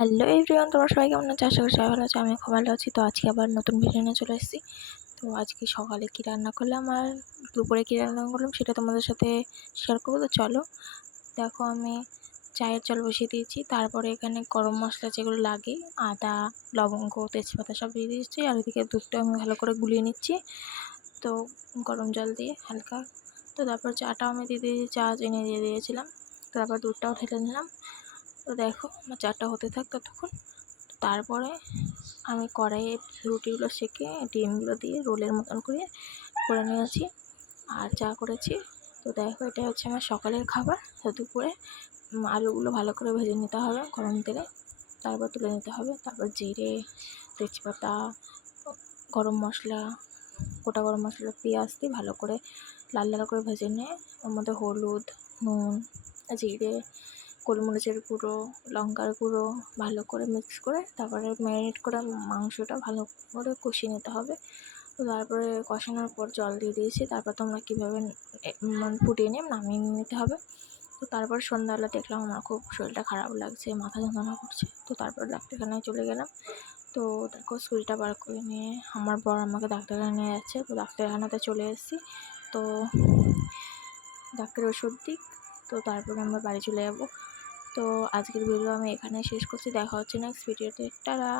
Hello everyone, তোমরা সবাই কেমন আছো? আশা করি সবাই ভালো আছো। আমি খুব ভালো আছি। তো আজকে আবার নতুন ভিডিও নিয়ে চলে এসেছি। তো আজকে সকালে কী রান্না করলাম আর দুপুরে কী রান্না করলাম সেটা তোমাদের সাথে শেয়ার করবো। তো চলো দেখো, আমি চায়ের জল বসিয়ে দিয়েছি। তারপরে এখানে গরম মশলা যেগুলো লাগে, আদা, লবঙ্গ, তেজপাতা সব দিয়ে দিয়েছি। আর এদিকে দুধটা আমি ভালো করে গুলিয়ে নিচ্ছি, তো গরম জল দিয়ে হালকা। তো তারপর চাটাও আমি দিয়ে দিয়েছি, চা চিনি দিয়ে দিয়েছিলাম। তারপর দুধটাও ঢেলে নিলাম। তো দেখো আমার চাটা হতে থাক ততক্ষণ। তারপরে আমি কড়াইয়ে রুটিগুলো সেঁকে ডিমগুলো দিয়ে রোলের মতন করে নিয়েছি আর চা করেছি। তো দেখো, এটা হচ্ছে আমার সকালের খাবার। তো দুপুরে আলুগুলো ভালো করে ভেজে নিতে হবে গরম তেলে, তারপর তুলে নিতে হবে। তারপর জিরে, তেজপাতা, গরম মশলা, গোটা গরম মশলা, পেঁয়াজ দিয়ে ভালো করে লাল লাল করে ভেজে নিয়ে ওর মধ্যে হলুদ, নুন, জিরে, গোলমরিচের গুঁড়ো, লঙ্কার গুঁড়ো ভালো করে মিক্স করে তারপরে ম্যারিনেট করা মাংসটা ভালো করে কষিয়ে নিতে হবে। তো তারপরে কষানোর পর জল দিয়ে দিয়েছি। তারপর তোমরা কীভাবে ফুটিয়ে নিয়ে নামিয়ে নিতে হবে। তো তারপর সন্ধ্যাবেলা দেখলাম আমার খুব শরীরটা খারাপ লাগছে, মাথা যন্ত্রণা করছে। তো তারপর ডাক্তারখানায় চলে গেলাম। তো দেখো স্কুলটা বার করে নিয়ে আমার বর আমাকে ডাক্তারখানা নিয়ে যাচ্ছে। তো ডাক্তারখানাতে চলে এসেছি। তো ডাক্তার ওষুধ দিক, তো তারপরে আমরা বাড়ি চলে যাব। তো আজকের ভিডিও আমি এখানে শেষ করছি। দেখা হচ্ছে নেক্সট ভিডিওতে। টাটা।